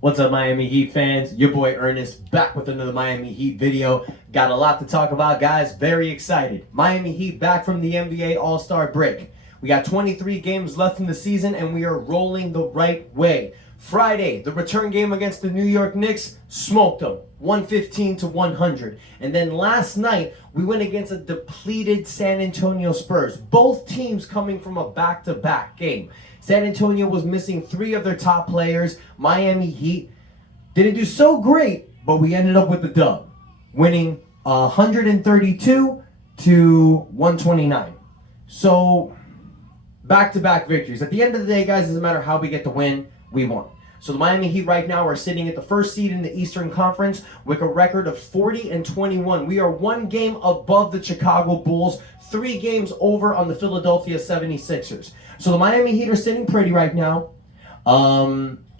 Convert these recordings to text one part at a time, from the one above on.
What's up, Miami Heat fans? Your boy Ernest back with another Miami Heat video. Got a lot to talk about, guys. Very excited. Miami Heat back from the NBA All-Star break. We got 23 games left in the season, and we are rolling the right way. Friday, the return game against the New York Knicks, smoked them, 115-100. And then last night, we went against a depleted San Antonio Spurs. Both teams coming from a back-to-back game. San Antonio was missing 3 of their top players. Miami Heat didn't do so great, but we ended up with the dub, winning 132-129. So, back-to-back victories. At the end of the day, guys, it doesn't matter how we get the win, we won. So the Miami Heat right now are sitting at the first seed in the Eastern Conference with a record of 40-21. We are 1 game above the Chicago Bulls, 3 games over on the Philadelphia 76ers. So the Miami Heat are sitting pretty right now.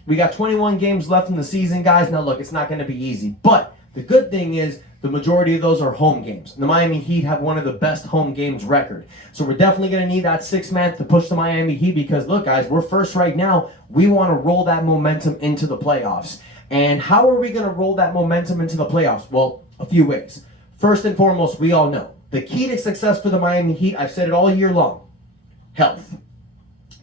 We got 21 games left in the season, guys. Now look, it's not going to be easy, but the good thing is the majority of those are home games. The Miami Heat have one of the best home games record. So we're definitely going to need that 6th man to push the Miami Heat because, look, guys, we're first right now. We want to roll that momentum into the playoffs. And how are we going to roll that momentum into the playoffs? Well, a few ways. First and foremost, we all know the key to success for the Miami Heat, I've said it all year long, health.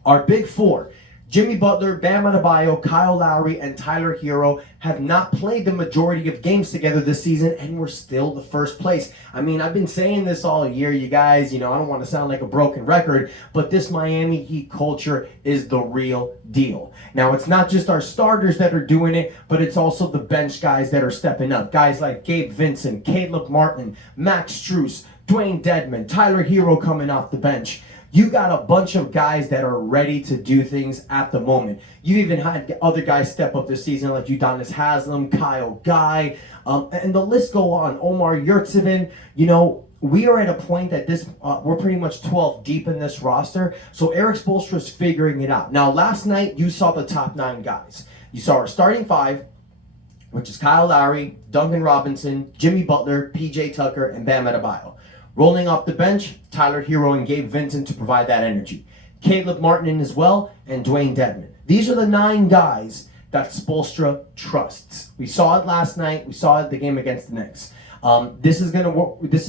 Our big 4, Jimmy Butler, Bam Adebayo, Kyle Lowry, and Tyler Hero have not played the majority of games together this season, and we're still the first place. I mean, I've been saying this all year, you guys. I don't want to sound like a broken record, but this Miami Heat culture is the real deal. Now, it's not just our starters that are doing it, but it's also the bench guys that are stepping up. Guys like Gabe Vincent, Caleb Martin, Max Strus, Dwayne Dedmon, Tyler Hero coming off the bench. You got a bunch of guys that are ready to do things at the moment. You even had other guys step up this season like Udonis Haslem, Kyle Guy, and the list go on. Omar Yurtseven. We are at a point that we're pretty much 12 deep in this roster. So Erik Spoelstra's figuring it out. Now, last night, you saw the top 9 guys. You saw our starting 5, which is Kyle Lowry, Duncan Robinson, Jimmy Butler, PJ Tucker, and Bam Adebayo. Rolling off the bench, Tyler Hero and Gabe Vincent to provide that energy. Caleb Martin as well, and Dwayne Dedmon. These are the 9 guys that Spoelstra trusts. We saw it last night. We saw it at the game against the Knicks. This is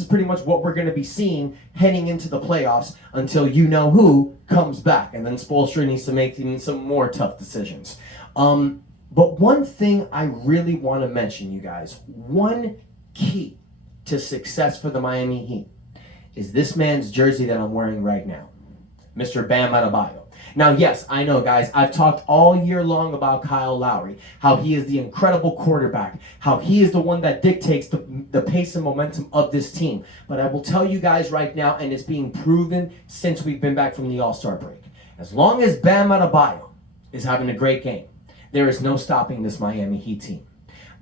pretty much what we're going to be seeing heading into the playoffs until you know who comes back. And then Spoelstra needs to make some more tough decisions. But one thing I really want to mention, you guys, one key to success for the Miami Heat is this man's jersey that I'm wearing right now, Mr. Bam Adebayo. Now, yes, I know, guys, I've talked all year long about Kyle Lowry, how he is the incredible quarterback, how he is the one that dictates the pace and momentum of this team. But I will tell you guys right now, and it's being proven since we've been back from the All-Star break, as long as Bam Adebayo is having a great game, there is no stopping this Miami Heat team.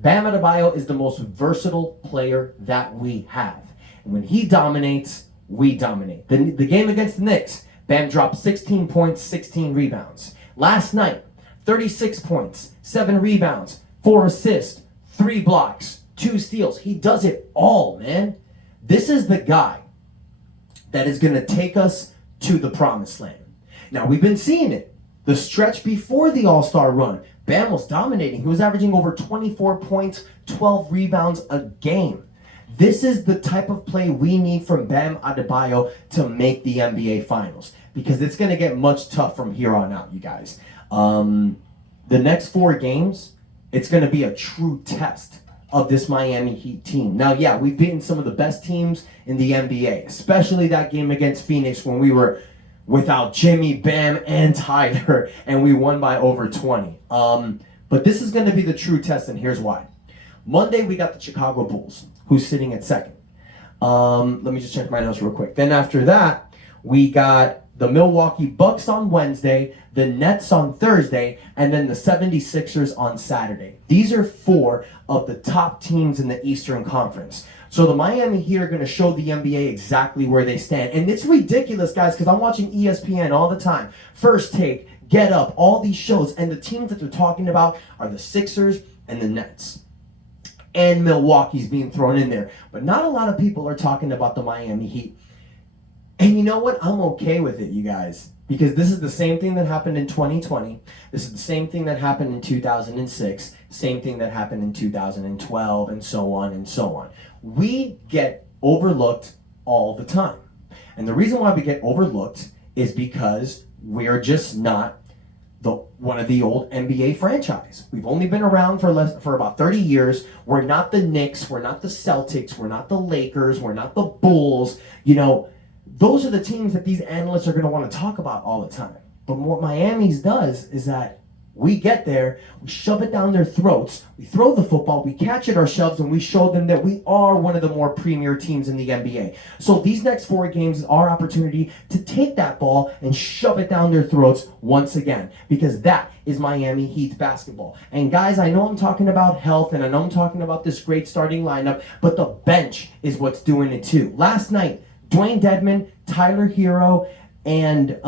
Bam Adebayo is the most versatile player that we have. And when he dominates, we dominate. The game against the Knicks, Bam dropped 16 points, 16 rebounds. Last night, 36 points, 7 rebounds, 4 assists, 3 blocks, 2 steals. He does it all, man. This is the guy that is going to take us to the promised land. Now, we've been seeing it. The stretch before the All-Star run, Bam was dominating. He was averaging over 24 points, 12 rebounds a game. This is the type of play we need from Bam Adebayo to make the NBA Finals because it's going to get much tough from here on out, you guys. The next 4 games, it's going to be a true test of this Miami Heat team. Now, yeah, we've beaten some of the best teams in the NBA, especially that game against Phoenix when we were without Jimmy, Bam, and Tyler, and we won by over 20. But this is going to be the true test, and here's why. Monday, we got the Chicago Bulls, who's sitting at 2nd. Let me just check my notes real quick. Then after that, we got the Milwaukee Bucks on Wednesday, the Nets on Thursday, and then the 76ers on Saturday. These are 4 of the top teams in the Eastern Conference. So the Miami Heat are going to show the NBA exactly where they stand. And it's ridiculous, guys, because I'm watching ESPN all the time. First Take, Get Up, all these shows. And the teams that they're talking about are the Sixers and the Nets. And Milwaukee's being thrown in there. But not a lot of people are talking about the Miami Heat. And you know what? I'm okay with it, you guys. Because this is the same thing that happened in 2020. This is the same thing that happened in 2006. Same thing that happened in 2012, and so on and so on. We get overlooked all the time. And the reason why we get overlooked is because we're just not one of the old NBA franchise. We've only been around for about 30 years. We're not the Knicks. We're not the Celtics. We're not the Lakers. We're not the Bulls. Those are the teams that these analysts are going to want to talk about all the time. But what Miami's does is that we get there, we shove it down their throats, we throw the football, we catch it ourselves, and we show them that we are one of the more premier teams in the NBA. So these next 4 games is our opportunity to take that ball and shove it down their throats once again, because that is Miami Heat basketball. And guys, I know I'm talking about health, and I know I'm talking about this great starting lineup, but the bench is what's doing it too. Last night, Dwayne Dedmon, Tyler Hero, and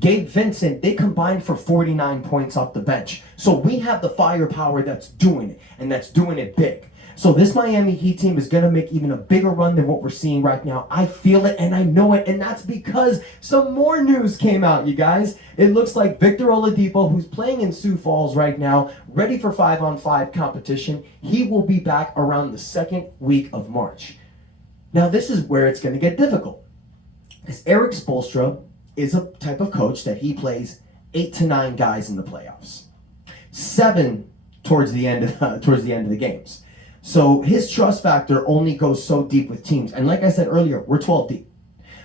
Gabe Vincent, they combined for 49 points off the bench. So we have the firepower that's doing it, and that's doing it big. So this Miami Heat team is going to make even a bigger run than what we're seeing right now. I feel it, and I know it, and that's because some more news came out, you guys. It looks like Victor Oladipo, who's playing in Sioux Falls right now, ready for 5-on-5 competition, he will be back around the second week of March. Now, this is where it's going to get difficult. Because Eric Spoelstra is a type of coach that he plays 8 to 9 guys in the playoffs. 7 towards the end of the games. So his trust factor only goes so deep with teams. And like I said earlier, we're 12 deep.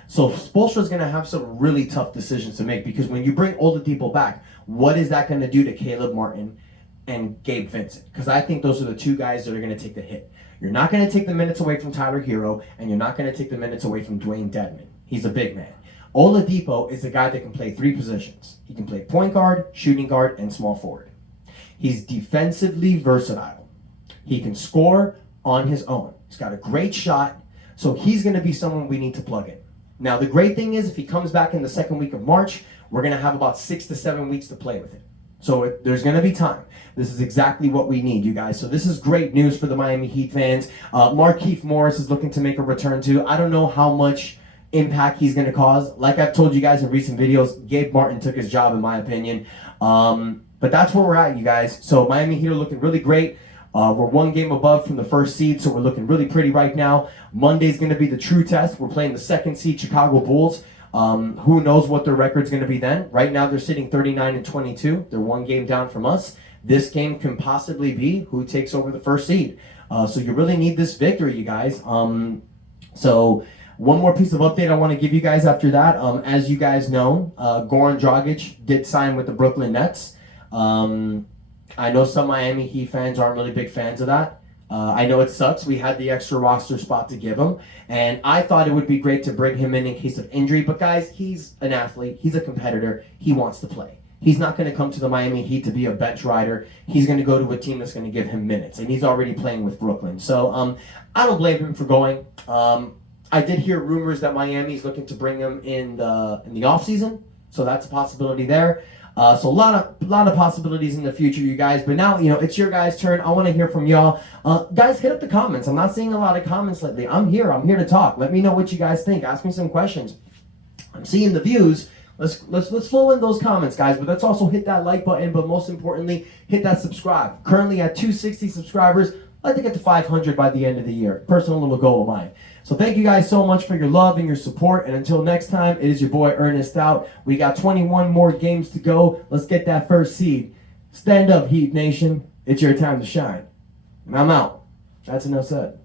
So Spoelstra is going to have some really tough decisions to make, because when you bring Oladipo back, what is that going to do to Caleb Martin and Gabe Vincent? Because I think those are the 2 guys that are going to take the hit. You're not going to take the minutes away from Tyler Hero, and you're not going to take the minutes away from Dwayne Dedmon. He's a big man. Oladipo is a guy that can play 3 positions. He can play point guard, shooting guard, and small forward. He's defensively versatile. He can score on his own. He's got a great shot, so he's going to be someone we need to plug in. Now, the great thing is, if he comes back in the second week of March, we're going to have about 6 to 7 weeks to play with him. So there's going to be time. This is exactly what we need, you guys. So this is great news for the Miami Heat fans. Markieff Morris is looking to make a return too. I don't know how much impact he's going to cause. Like I've told you guys in recent videos, Gabe Martin took his job, in my opinion. But that's where we're at, you guys. So Miami Heat are looking really great. We're 1 game above from the first seed, so we're looking really pretty right now. Monday's going to be the true test. We're playing the 2nd seed Chicago Bulls. Who knows what their record's going to be then. Right now they're sitting 39-22. They're 1 game down from us. This game can possibly be who takes over the 1st seed. So you really need this victory, you guys. So one more piece of update I want to give you guys after that. As you guys know, Goran Dragic did sign with the Brooklyn Nets. I know some Miami Heat fans aren't really big fans of that. I know it sucks. We had the extra roster spot to give him, and I thought it would be great to bring him in case of injury. But guys, he's an athlete. He's a competitor. He wants to play. He's not going to come to the Miami Heat to be a bench rider. He's going to go to a team that's going to give him minutes, and he's already playing with Brooklyn. So I don't blame him for going. I did hear rumors that Miami's looking to bring him in the offseason, so that's a possibility there. So a lot of possibilities in the future, you guys. But now, it's your guys' turn. I want to hear from y'all. Guys, hit up the comments. I'm not seeing a lot of comments lately. I'm here to talk. Let me know what you guys think. Ask me some questions. I'm seeing the views. Let's flow in those comments, guys. But let's also hit that like button. But most importantly, hit that subscribe. Currently at 260 subscribers. I'd like to get to 500 by the end of the year. Personal little goal of mine. So thank you guys so much for your love and your support. And until next time, it is your boy Ernest out. We got 21 more games to go. Let's get that 1st seed. Stand up, Heat Nation. It's your time to shine. And I'm out. That's enough said.